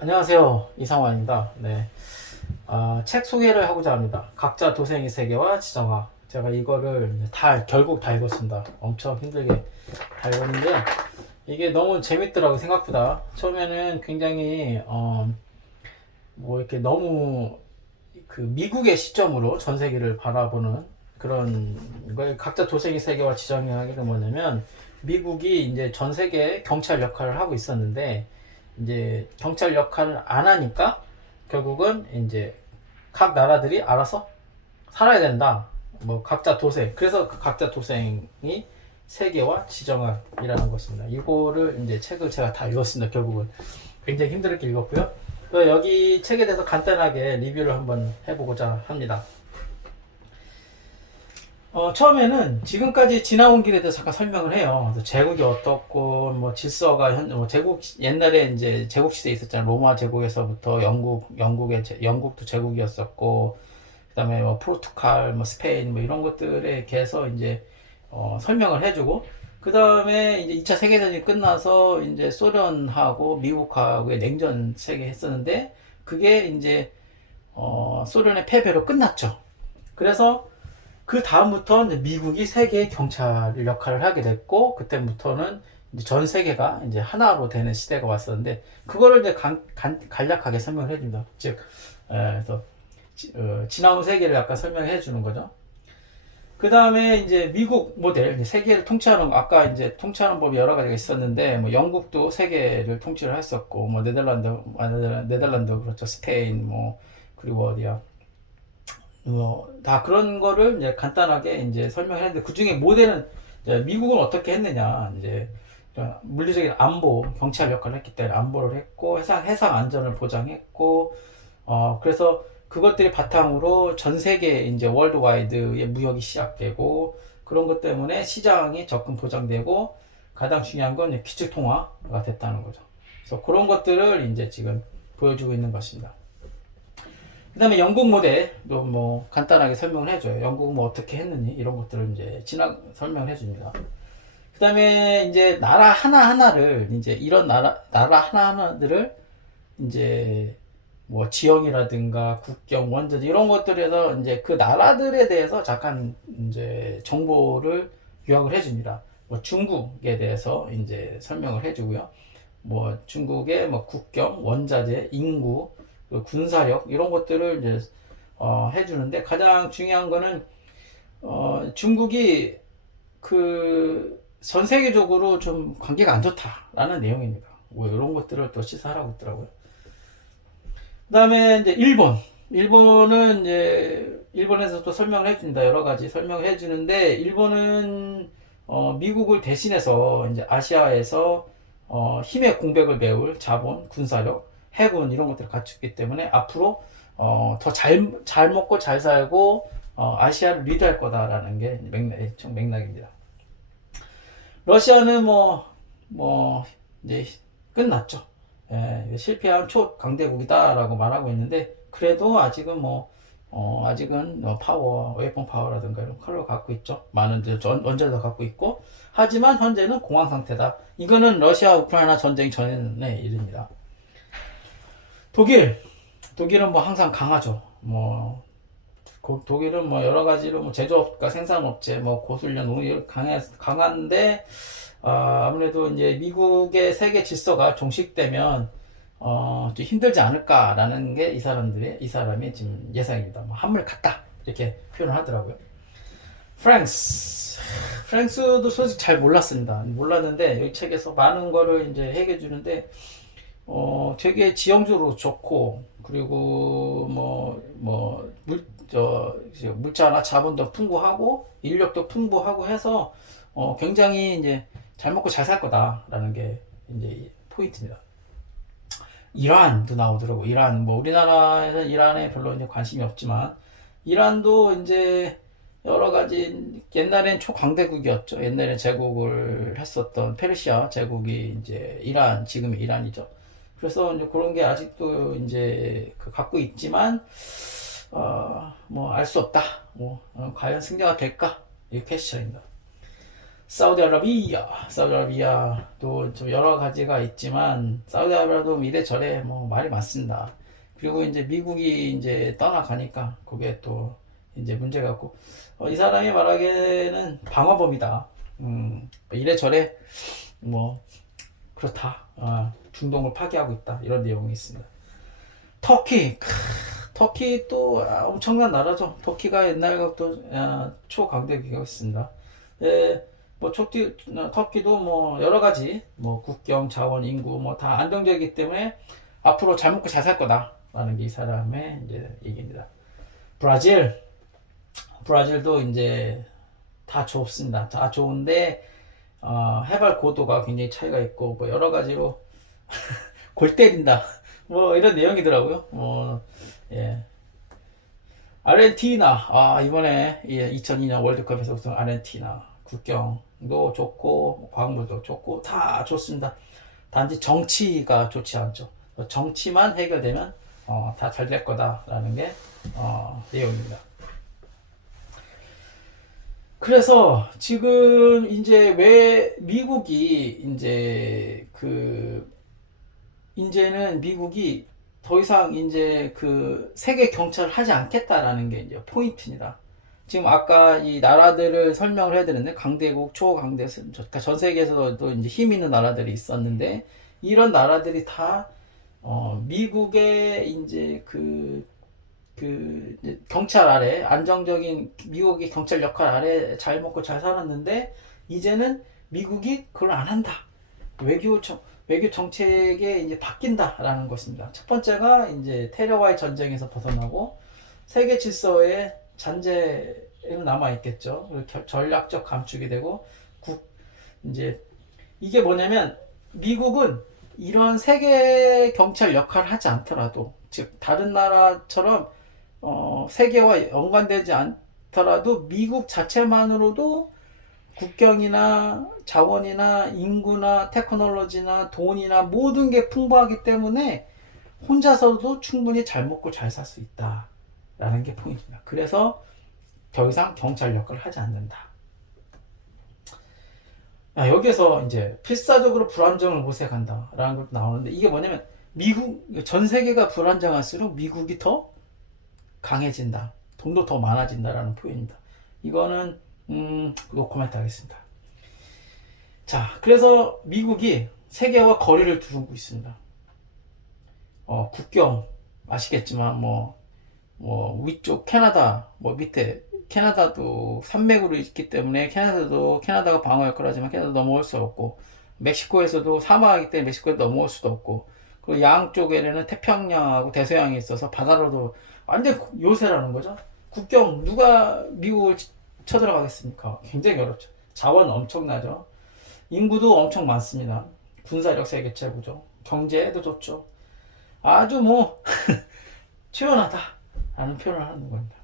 안녕하세요. 이상환입니다. 네. 책 소개를 하고자 합니다. 각자 도생의 세계와 지정학. 제가 이거를 결국 다 읽었습니다. 엄청 힘들게 다 읽었는데, 이게 너무 재밌더라고요, 생각보다. 처음에는 굉장히, 이렇게 너무 그 미국의 시점으로 전 세계를 바라보는 그런 걸 각자 도생의 세계와 지정학이 뭐냐면, 미국이 이제 전 세계 경찰 역할을 하고 있었는데, 이제 경찰 역할을 안 하니까 결국은 이제 각 나라들이 알아서 살아야 된다. 뭐 각자 도생. 그래서 그 각자 도생이 세계와 지정학이라는 것입니다. 이거를 이제 책을 제가 다 읽었습니다. 결국은 굉장히 힘들게 읽었고요. 여기 책에 대해서 간단하게 리뷰를 한번 해보고자 합니다. 처음에는 지금까지 지나온 길에 대해서 잠깐 설명을 해요. 제국이 어떻고, 뭐 질서가 제국 옛날에 이제 제국 시대에 있었잖아요. 로마 제국에서부터 영국도 제국이었었고, 그다음에 뭐 포르투갈, 뭐 스페인, 뭐 이런 것들에 대해서 이제 설명을 해주고, 그다음에 이제 2차 세계대전이 끝나서 이제 소련하고 미국하고의 냉전 세계 했었는데, 그게 이제 소련의 패배로 끝났죠. 그래서 그 다음부터 미국이 세계 경찰 역할을 하게 됐고, 그때부터는 이제 전 세계가 이제 하나로 되는 시대가 왔었는데, 그거를 이제 간략하게 설명을 해줍니다. 즉, 그래서 지나온 세계를 약간 설명해 주는 거죠. 그 다음에 이제 미국 모델, 세계를 통치하는, 아까 이제 통치하는 법이 여러 가지가 있었는데, 뭐 영국도 세계를 통치를 했었고, 뭐 네덜란드 그렇죠. 스페인, 뭐, 그리고 어디야. 다 그런 거를 이제 간단하게 이제 설명했는데 그 중에 모델은 이제 미국은 어떻게 했느냐 이제 물리적인 안보 경찰 역할을 했기 때문에 안보를 했고 해상 안전을 보장했고 그래서 그것들이 바탕으로 전 세계 이제 월드와이드의 무역이 시작되고 그런 것 때문에 시장이 접근 보장되고 가장 중요한 건 기축 통화가 됐다는 거죠. 그래서 그런 것들을 이제 지금 보여주고 있는 것입니다. 그 다음에 영국 모델도 뭐 간단하게 설명을 해줘요. 영국은 뭐 어떻게 했느니 이런 것들을 이제 설명을 해줍니다. 그 다음에 이제 나라 하나하나를 이제 이런 나라 하나하나들을 이제 뭐 지형이라든가 국경, 원전 이런 것들에서 이제 그 나라들에 대해서 잠깐 이제 정보를 요약을 해줍니다. 뭐 중국에 대해서 이제 설명을 해주고요. 뭐 중국의 뭐 국경, 원자재, 인구, 군사력 이런 것들을 이제 해주는데 가장 중요한 거는 중국이 그 전 세계적으로 좀 관계가 안 좋다라는 내용입니다. 뭐 이런 것들을 또 시사하라고 있더라고요. 그다음에 이제 일본은 이제 일본에서 또 설명을 해준다. 여러 가지 설명을 해주는데 일본은 미국을 대신해서 이제 아시아에서 힘의 공백을 메울 자본, 군사력, 해군 이런 것들을 갖췄기 때문에 앞으로 더 잘 먹고 잘 살고 아시아를 리드할 거다라는 게 맥락입니다. 러시아는 이제 끝났죠. 예, 실패한 초강대국이다라고 말하고 있는데 그래도 아직은 아직은 웨이폰 파워라든가 이런 컬러 갖고 있죠. 많은 원자도 갖고 있고 하지만 현재는 공황 상태다. 이거는 러시아 우크라이나 전쟁 전의 일입니다. 독일은 뭐 항상 강하죠. 독일은 뭐 여러 가지로 제조업과 생산업체, 고술련, 농업 강한데 아무래도 이제 미국의 세계 질서가 종식되면 좀 힘들지 않을까라는 게 이 사람의 지금 예상입니다. 한물 같다 이렇게 표현을 하더라고요. 프랑스도 솔직히 잘 몰랐는데 여기 책에서 많은 거를 이제 얘기해 주는데 되게 지형적으로 좋고 그리고 물자나 자본도 풍부하고 인력도 풍부하고 해서 굉장히 이제 잘 먹고 잘 살 거다라는 게 이제 포인트입니다. 이란도 나오더라고. 이란 우리나라에서 이란에 별로 이제 관심이 없지만 이란도 이제 여러 가지 옛날엔 초강대국이었죠. 옛날에 제국을 했었던 페르시아 제국이 이제 지금의 이란이죠. 그래서 이제 그런 게 아직도 이제 갖고 있지만 알 수 없다. 과연 승자가 될까? 이게 퀘스천입니다. 사우디아라비아도 좀 여러 가지가 있지만 사우디아라비아도 이래저래 뭐 말이 많습니다. 그리고 이제 미국이 이제 떠나가니까 그게 또 이제 문제가 있고 이 사람이 말하기에는 방화범이다. 이래저래 뭐 그렇다. 중동을 파괴하고 있다. 이런 내용이 있습니다. 터키, 터키 또 엄청난 나라죠. 터키가 옛날부터 초강대 국가였습니다. 예, 뭐 터키도 뭐 여러 가지 뭐 국경, 자원, 인구 뭐 다 안정적이기 때문에 앞으로 잘 먹고 잘 살 거다라는 게 이 사람의 이제 얘기입니다. 브라질, 브라질도 이제 다 좋습니다. 다 좋은데 해발 고도가 굉장히 차이가 있고 뭐 여러 가지로 골 때린다. 뭐 이런 내용이더라고요. 예. 아르헨티나, 이번에 2002년 월드컵에서 우승 아르헨티나 국경도 좋고 광물도 좋고 다 좋습니다. 단지 정치가 좋지 않죠. 정치만 해결되면 다 잘 될 거다라는 게 내용입니다. 그래서 지금 이제 왜 미국이 이제는 미국이 더 이상 이제 그 세계 경찰을 하지 않겠다라는 게 이제 포인트입니다. 지금 아까 이 나라들을 설명을 해드렸는데 강대국, 초강대, 그러니까 전 세계에서도 이제 힘 있는 나라들이 있었는데 이런 나라들이 다 미국의 이제 이제 경찰 아래 안정적인 미국의 경찰 역할 아래 잘 먹고 잘 살았는데 이제는 미국이 그걸 안 한다. 외교 정책에 이제 바뀐다라는 것입니다. 첫 번째가 이제 테러와의 전쟁에서 벗어나고 세계 질서의 잔재는 남아 있겠죠. 전략적 감축이 되고 이제 이게 뭐냐면 미국은 이런 세계 경찰 역할을 하지 않더라도 즉 다른 나라처럼 세계와 연관되지 않더라도 미국 자체만으로도 국경이나 자원이나 인구나 테크놀로지나 돈이나 모든 게 풍부하기 때문에 혼자서도 충분히 잘 먹고 잘 살 수 있다라는 게 포인트입니다. 그래서 더 이상 경찰 역할을 하지 않는다. 여기에서 이제 필사적으로 불안정을 모색한다라는 것도 나오는데 이게 뭐냐면 전 세계가 불안정할수록 미국이 더 강해진다. 돈도 더 많아진다라는 표현입니다. 이거는 노코멘트 하겠습니다. 자, 그래서 미국이 세계와 거리를 두고 있습니다. 국경 아시겠지만 위쪽 캐나다 밑에 캐나다도 산맥으로 있기 때문에 캐나다가 방어할 거라지만 캐나다 넘어올 수 없고 멕시코에서도 사막이기 때문에 멕시코에 넘어올 수도 없고 그 양쪽에는 태평양하고 대서양이 있어서 바다로도 완전 요새라는 거죠. 국경 누가 미국을 쳐들어가겠습니까? 굉장히 어렵죠. 자원 엄청나죠. 인구도 엄청 많습니다. 군사력 세계 최고죠. 경제도 좋죠. 아주 치열하다라는 표현을 하는 겁니다.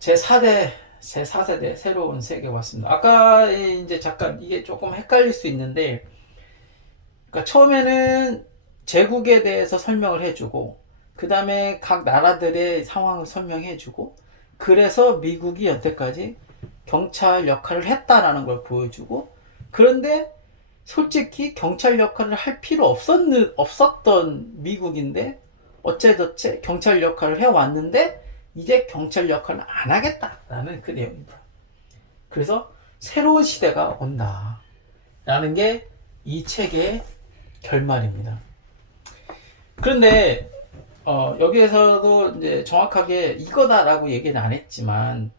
제4세대 새로운 세계가 왔습니다. 아까 이제 잠깐 이게 조금 헷갈릴 수 있는데, 그러니까 처음에는 제국에 대해서 설명을 해주고, 그 다음에 각 나라들의 상황을 설명해주고, 그래서 미국이 여태까지 경찰 역할을 했다라는 걸 보여주고, 그런데 솔직히 경찰 역할을 할 필요 없었던 미국인데 어째저째 경찰 역할을 해왔는데 이제 경찰 역할은 안 하겠다라는 그 내용입니다. 그래서 새로운 시대가 온다라는 게 이 책의 결말입니다. 그런데 여기에서도 이제 정확하게 이거다라고 얘기는 안 했지만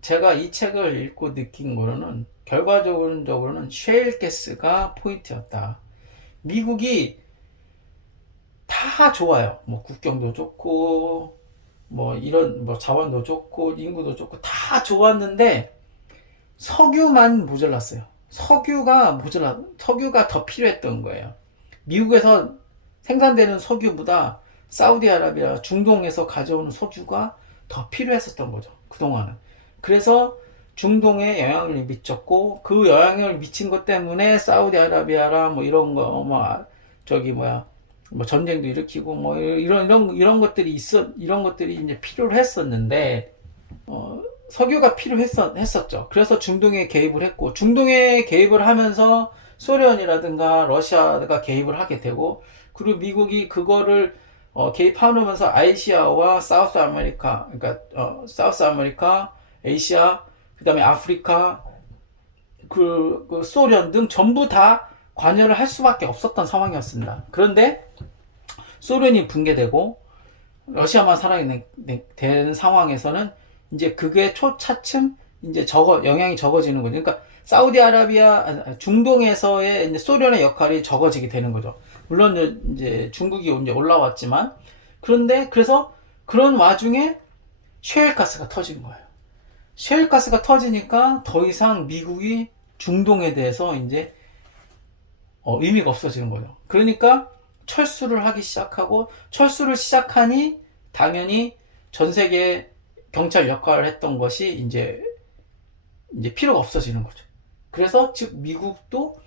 제가 이 책을 읽고 느낀 거로는 결과적으로는 셰일 가스가 포인트였다. 미국이 다 좋아요. 국경도 좋고 이런 자원도 좋고 인구도 좋고 다 좋았는데 석유만 모자랐어요. 석유가 더 필요했던 거예요. 미국에서 생산되는 석유보다 사우디아라비아 중동에서 가져오는 석유가 더 필요했었던 거죠. 그동안은. 그래서 중동에 영향을 미쳤고 그 영향을 미친 것 때문에 사우디아라비아랑 이런 거 전쟁도 일으키고 이런 것들이 이런 것들이 이제 필요로 했었는데 석유가 필요했었죠. 그래서 중동에 개입을 했고, 중동에 개입을 하면서 소련이라든가 러시아가 개입을 하게 되고, 그리고 미국이 그거를 개입하면서 아시아와 사우스 아메리카, 그러니까 사우스 아메리카, 아시아, 그다음에 아프리카, 그 소련 등 전부 다 관여를 할 수밖에 없었던 상황이었습니다. 그런데 소련이 붕괴되고 러시아만 살아있는 되는 상황에서는 이제 그게 차츰 이제 영향이 적어지는 거죠. 그러니까 사우디아라비아 중동에서의 이제 소련의 역할이 적어지게 되는 거죠. 물론 이제 중국이 이제 올라왔지만, 그런데 그래서 그런 와중에 셰일가스가 터진 거예요. 셰일가스가 터지니까 더 이상 미국이 중동에 대해서 이제 의미가 없어지는 거죠. 그러니까 철수를 하기 시작하고, 철수를 시작하니 당연히 전 세계 경찰 역할을 했던 것이 이제 필요가 없어지는 거죠. 그래서 즉 미국도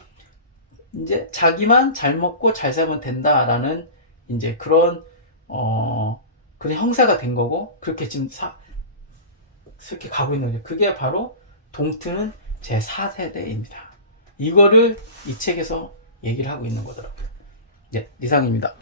이제 자기만 잘 먹고 잘 살면 된다라는 이제 그런 형사가 된 거고, 그렇게 지금 그렇게 가고 있는 거죠. 그게 바로 동트는 제4세대입니다. 이거를 이 책에서 얘기를 하고 있는 거더라고요. 네, 이상입니다.